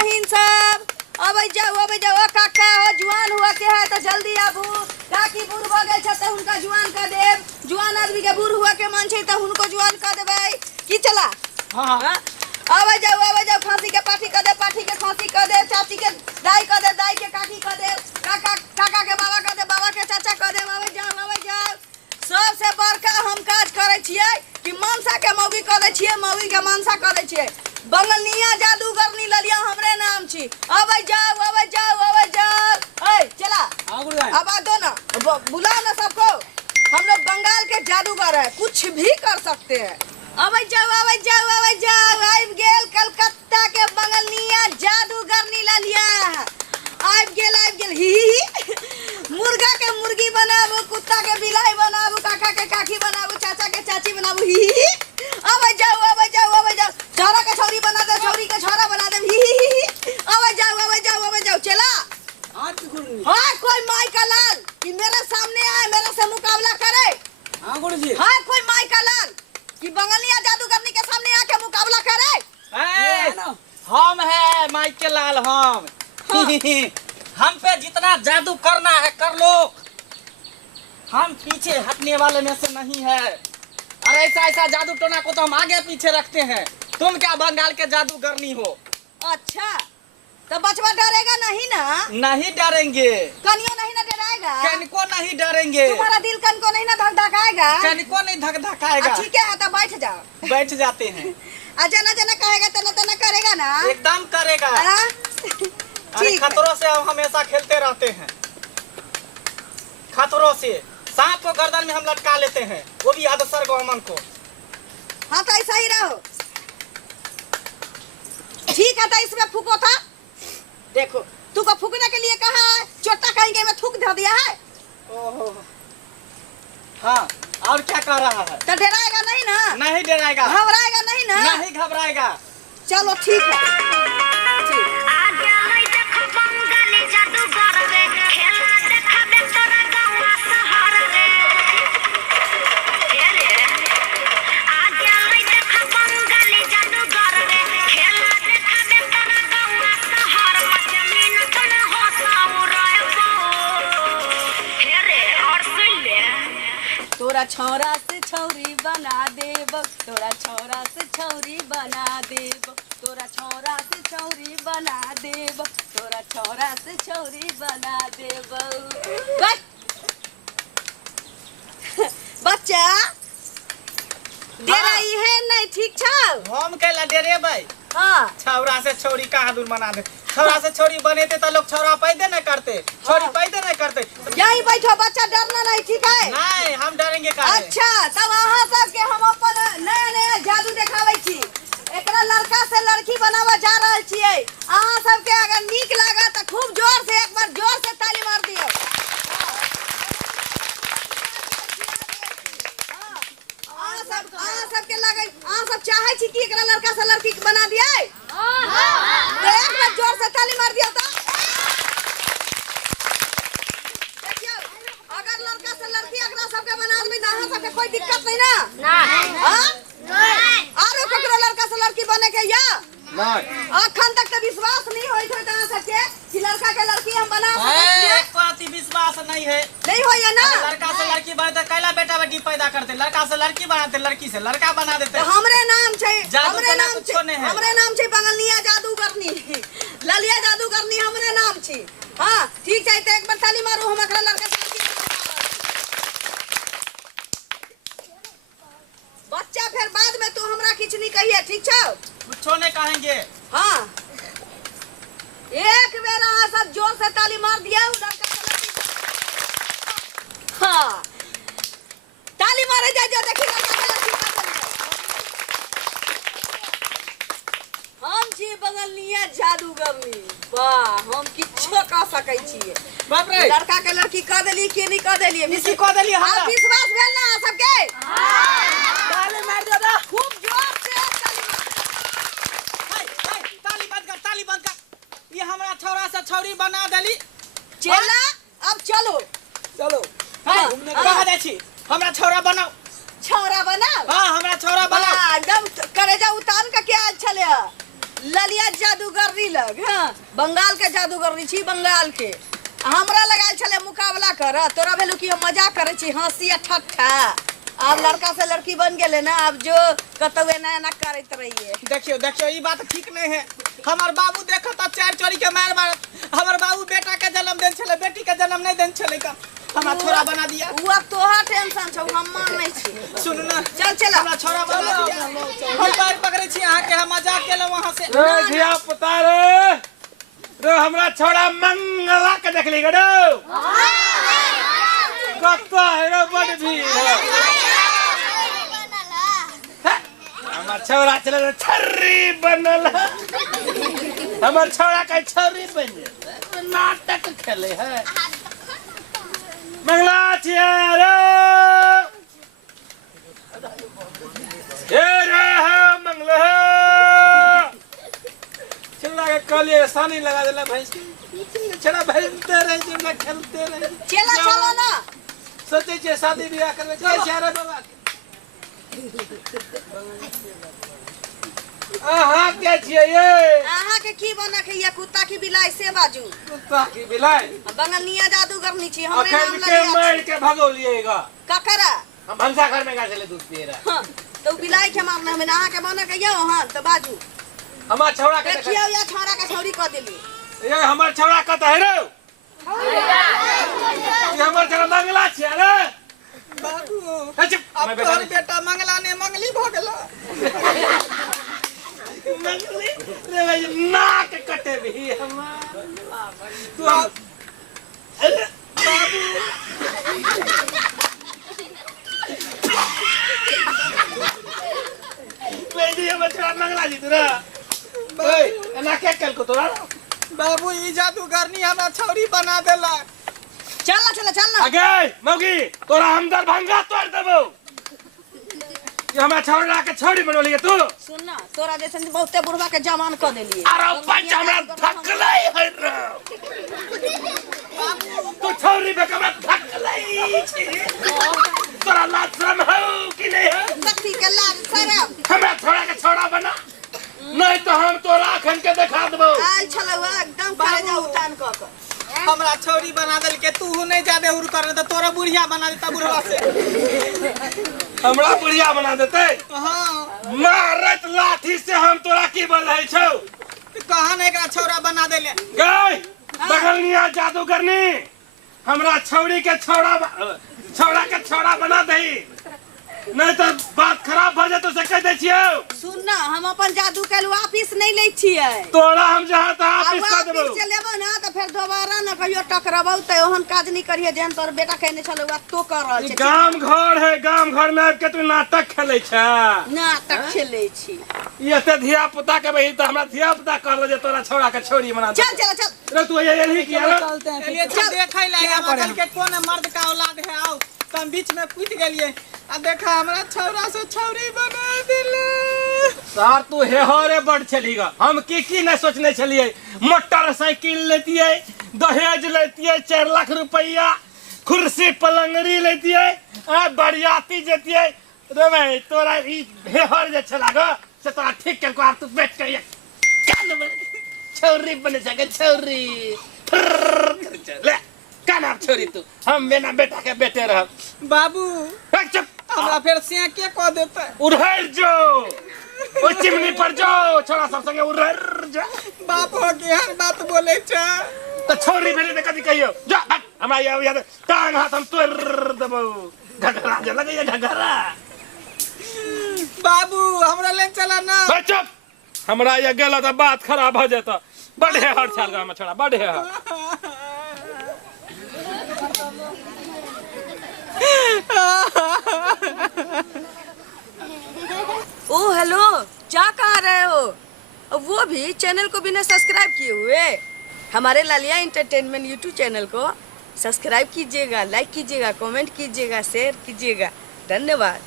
बहन सब अब जाओ काका हो जुआन हुआ के है तो जल्दी आबू काकी बूढ़ हो गए छ तो उनका जुआन कर देव जुआन आदमी के बूढ़ हुआ के मन छै तो उनको जुआन कर देबै की चला। हां अब जाओ फांसी के पाठी कर दे पाठी के फांसी कर दे चाची के दाई कर दे दाई के काकी कर दे काका के बाबा कर दे बाबा के चाचा कर दे। अब जाओ सबसे बड़का हम काज करे छियै कि मनसा के मौगी कर दे छियै मौगी के मनसा कर दे छियै बंगलिया जादूगरनी ललिया हमरे नाम छी। अब जाओ ए चला अब आ दो ना बुलाओ ना सबको हम लोग बंगाल के जादूगर है कुछ भी कर सकते हैं। अब जाओ आइब गेल कलकत्ता के बंगलिया जादूगरनी ललिया आइब गेल ही मुर्गा के मुर्गी बनाबू कुत्ता के बिलाई बनाबू काका के काकी बनाबू चाचा के चाची बनाबू ही अब जाओ छोरा के छोरी बना दे छोरी के छोरा बना दे ही अब जाओ चला। हाँ कोई माई का लाल कि मेरे सामने आए मेरे से मुकाबला करे। हाँ गुरुजी हाँ कोई माई का लाल कि बंगलिया जादूगरनी के सामने आके मुकाबला करे। हम है माई के लाल हम हाँ। हम पे जितना जादू करना है कर लो हम पीछे हटने वाले में से नहीं है और ऐसा जादू टोना को तो हम आगे पीछे रखते हैं। तुम क्या बंगाल के जादूगरनी हो। अच्छा तो बचवा डरेगा नहीं ना। नहीं डरेंगे कनियो नहीं ना डराएगा कनको नहीं डरेंगे तुम्हारा दिल कनको नहीं ना धक धकाएगा कनको नहीं धक धकाएगा। ठीक है तो बैठ जाओ बैठ जाते हैं जना कहेगा तना करेगा ना एकदम करेगा। ठीक खतरों से हम हमेशा खेलते रहते हैं खतरों से सांप को गर्दन में हम लटका लेते हैं वो भी अदसर गौमन को। हाँ तो ऐसा ही रहो ठीक है तो इसमें फूको था देखो तुमको फूकने के लिए कहा है चोटा कहीं में थूक दे दिया है। ओहो हाँ और क्या कह रहा है तो डराएगा नहीं ना। नहीं डराएगा घबराएगा नहीं ना। नहीं घबराएगा। चलो ठीक है तोरा छौरा से छौरी बना देब तोरा छौरा से छौरी बना देब तोरा छौरा से छौरी बना देब तोरा छौरा से छौरी बना देब। बच्चा डेरा है नहीं ठीक छौ हम कैला डेरेबै। हाँ छौरा से छौरी कहाँ दूर बना दे छौरा से छौरी बनेते तो लोग छौरा पैदे न करते छौरी पैदे न करते। यही बैठो बच्चा डरना नहीं ठीक है। नहीं हम डरेंगे काहे। अच्छा तब अहाँ सबके हम अपन नया जादू देखाबै छी एकरा लड़का से लड़की बनावा जा रहल छियै अहाँ सबके अगर नीक लागा तो खूब जोर से एक बार जोर से ताली मार दियो। अहाँ सबके लागे अहाँ सब चाहे छी कि एकरा लड़का से लड़की बना दियै। तो एक बार जोर से ताली मार दियो तो देखियो अगर लड़का से लड़की एकरा सबके बना देबै तो अहाँ सबके कोई दिक्कत नहीं ना। नहीं आरो ककरो लड़का से लड़की बने के या नहीं अखन तक तो विश्वास नहीं होइत है अहाँ सबके कि लड़का के लड़की हम बना सकै छियै। कोई विश्वास नहीं है नहीं होइए ना। लड़का से लड़की बने तो कैला बेटा बेटी पैदा करते लड़का से लड़की बनाते लड़की से लड़का बना देते। तो हमरे नाम छै हमरे नाम छै बंगलिया जादूगरनी ललिया जादूगरनी हमरे नाम छी। हाँ ठीक है तो एक बार ताली मारू हम एकरा लड़का से लड़की बच्चा फिर बाद में तू हमरा किछ नहीं कहिए ठीक छौ कुछो नहीं कहेंगे। हाँ एक बेर अहाँ सब जोर से ताली मार दिया लड़का से लड़की। हाँ ताली मारे जा देखी लड़का से लड़की हम छी बंगलिया जादूगरनी वाह हम किछो कह सकै छियै। बाप रे लड़का के लड़की कह देली कि नहीं कह देलिए किसी कह देली हां विश्वास भेल ना सबके। हां ताली मार दो ना खूब जोर से ताली बंद कर ये हमरा छौरा से छौरी बना देली। चला अब चलो कहा जाय छी हमरा छौरा बनाओ छौरा बनाओ। हां हमरा छौरा बनाओ एकदम करेजा उतान का क्या चले ललिया जादूगरनी लग। हाँ, बंगाल के जादूगर छी, बंगाल के। हमरा लगाल छले मुकाबला कर, तोरा भेलू कि हम मजाक करे छी, हंसी आ ठट्ठा। अब लड़का से लड़की बन गेले ना, अब जो कतवे नया ना करत रहिए। देखियो देखियो, ई बात ठीक नहीं है। हमार बाबू देखो तो चार चोरी के मार मार। हमार बाबू बेटा के जन्म देन छले, बेटी के जन्म नहीं देन छले का। हमरा छोरा बना दिया। वो अब तोहार टेंशन छौ, हम मान नहीं छी। सुन ना, चल चल, हमरा छोरा बना दिया। हम पैर पकड़े छी अहाँ के, हम मजाक केलो वहां से। रे धिया पुता रे हमरा छोड़ा मंगला के देखली गडो कत्ता है रे, बड़ भीड़ है। हमार छोरा चले छर्री बनल, हमार छोरा का छर्री बन जाए, नाटक खेले है। मंगला छिया रे, ये रे है मंगला चिल्ला के कलिए सानी लगा देला भैंस की। छड़ा भैंसते रहे जितना खेलते रहे। चला चलो ना, सोचे छे शादी ब्याह करबे के चारे बाबा के। आहा के छिए ये? आहा के की बना के ये कुत्ता की बिलाई से बाजू। कुत्ता की बिलाई? बंगलिया जादूगर नी छी, हमरे नाम अखन के लगे। मार के भगोलिएगा। ककरा? हम भंसा घर में गाछले दूध पिए रहा। हां, तो बिलाई के मारना हमें आहा के बना के यो। हां, तो बाजू। हमार छौड़ा के देखियो या छोरा का छौरी क देली। ये हमार छौड़ा कत है रे? ये हमार छौड़ा मंगला छिए रे। बाबू अब अब तोर बेटा मंगला ने मंगली भ गेलो। मंगली रे भाई, नाक कटे भी हमार। तू अरे बाबू बेटी हमार छौड़ा मंगला जी तोरा। ओए एना के कल को तोरा? बाबू ई जादूगरनी हमरा छौरी बना देला। चल चल चल ना। आगे मौगी तोरा हम दरभंगा तोड़ देबो। ये हमार छौड़ा के छौड़ी बनोली तू। सुन ना, तोरा जैसे बहुते बुढ़वा के जवान क देलिए। अरे पंच हमरा धकलाई है रे। तू छौड़ी पे कब धकलाई छी? तोरा लाज शर्म हो कि नहीं है? कथी के लाज शरम? हमरा छौड़ा के छौड़ा बना, नहीं तो हम तोरा अखन के दिखा देबो। आइ छलौ एकदम करे जा उतान क के। हमरा छौरी बना देल के, तू नहीं जादे हुर कर तो तोरा बुढ़िया बना देता बुढ़वा से। हमरा बुढ़िया बना देते? हां, मारत लाठी से हम तोरा की बोल रहे छौ? कहां ने एकरा छौरा बना देले। गई बगलनिया जादूगरनी हमरा छौड़ी के छौड़ा के छौड़ा बना दही, नहीं तो बात खराब भ जाए तो से कह दे छियो। सुन ना, हम अपन जादू के वापिस नहीं ले छिए। तोरा हम जहां तहां वापिस कर देबो। वापिस चलेबो ना तो फिर दोबारा ना कहियो टकराबो त ओहन काज नहीं करिए जेहन तोर बेटा कहने छलो वा तो कर रहल छै। गाम घर है, गाम घर में आब के तू नाटक खेले छ। नाटक खेले छी। ये ते धिया पुता के बही त हमरा धिया पुता कहलो जे तोरा छौड़ा के छोरी बना दे। चल चल चल रे तू ये यही किया रे? चलिए चल देखै लागे हम के कोन मर्द का औलाद है। आओ तुम बीच में कूद गेलिए आ देखा हमरा छौरा से छौरी बना देले। सार तू हेहरे बड़ छलीगा। हम की नहीं सोचने छलिए। मोटरसाइकिल लेतिए, दहेज लेतिए 4 लाख रुपया, कुर्सी पलंगरी लेतिए, आ बरियाती जेतिए। रे भाई तोरा ई हेहर जे छलागा से तोरा ठीक के को आप तू बैठ के ये कान में छौरी बने सके छौरी। ले कान आप छोरी तू, हम मेरा बेटा के बेटे रह। बाबू चुप, हमरा फिर से के कह देते। उधर जो ओ चिमनी पर जो छोरा सब संगे उधर जा। बाप हो के हर बात बोले छ तो छोरी भेले त कथि कहियो जा हट। हमरा याद टांग हाथ हम तोड़ देबो। घघरा जे लगे ये घघरा। बाबू हमरा ले चला ना। बे चुप, हमरा ये गेला त बात खराब हो जाता। बड़े हर छाल गा में छोड़ा बड़े हर। ओ हेलो, क्या कहाँ रहे हो? वो भी चैनल को बिना सब्सक्राइब किए हुए। हमारे लालिया एंटरटेनमेंट यूट्यूब चैनल को सब्सक्राइब कीजिएगा, लाइक कीजिएगा, कमेंट कीजिएगा, शेयर कीजिएगा। धन्यवाद।